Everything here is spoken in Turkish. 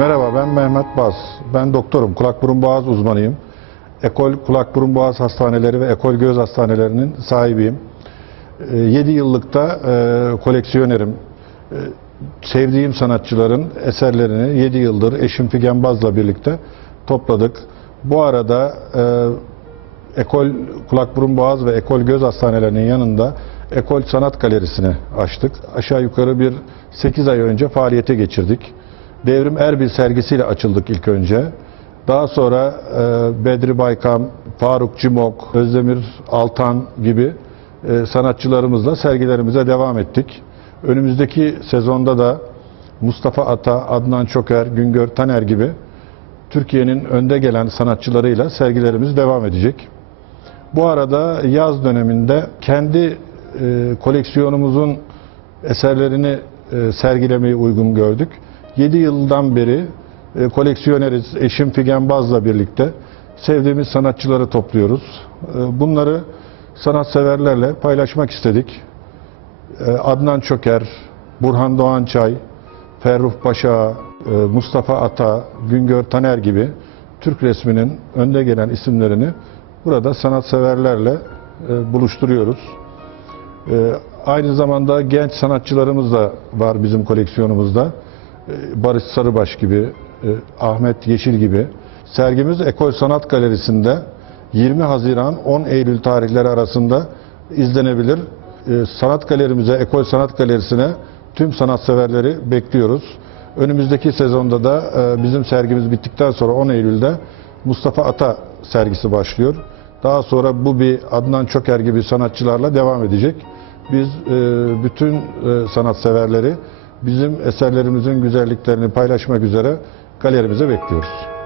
Ahmet Baz. Ben doktorum. Kulak burun boğaz uzmanıyım. Ekol Kulak Burun Boğaz Hastaneleri ve Ekol Göz Hastanelerinin sahibiyim. 7 yıllıkta e, koleksiyonerim. E, sevdiğim sanatçıların eserlerini 7 yıldır eşim Figen Baz'la birlikte topladık. Bu arada e, Ekol Kulak Burun Boğaz ve Ekol Göz Hastanelerinin yanında Ekol Sanat Galerisi'ni açtık. Aşağı yukarı bir 8 ay önce faaliyete geçirdik. Devrim Erbil sergisiyle açıldık ilk önce. Daha sonra e, Bedri Baykam, Faruk Cimok, Özdemir Altan gibi e, sanatçılarımızla sergilerimize devam ettik. Önümüzdeki sezonda da Mustafa Ata, Adnan Çoker, Güngör Taner gibi Türkiye'nin önde gelen sanatçılarıyla sergilerimiz devam edecek. Bu arada yaz döneminde kendi e, koleksiyonumuzun eserlerini sergilemeyi uygun gördük. 7 yıldan beri e, koleksiyoneriz. Eşim Figen Baz'la birlikte sevdiğimiz sanatçıları topluyoruz. E, bunları sanatseverlerle paylaşmak istedik. E, Adnan Çöker, Burhan Doğançay, Ferruh Paşa, e, Mustafa Ata, Güngör Taner gibi Türk resminin önde gelen isimlerini burada sanatseverlerle e, buluşturuyoruz. E, Aynı zamanda genç sanatçılarımız da var bizim koleksiyonumuzda. E, Barış Sarıbaş gibi, e, Ahmet Yeşil gibi. Sergimiz Ekol Sanat Galerisi'nde 20 Haziran 10 Eylül tarihleri arasında izlenebilir. E, Sanat galerimize, Ekol Sanat Galerisi'ne tüm sanatseverleri bekliyoruz. Önümüzdeki sezonda da bizim sergimiz bittikten sonra 10 Eylül'de Mustafa Ata sergisi başlıyor. Daha sonra bu bir Adnan Çöker gibi sanatçılarla devam edecek. Biz bütün sanatseverleri bizim eserlerimizin güzelliklerini paylaşmak üzere galerimize bekliyoruz.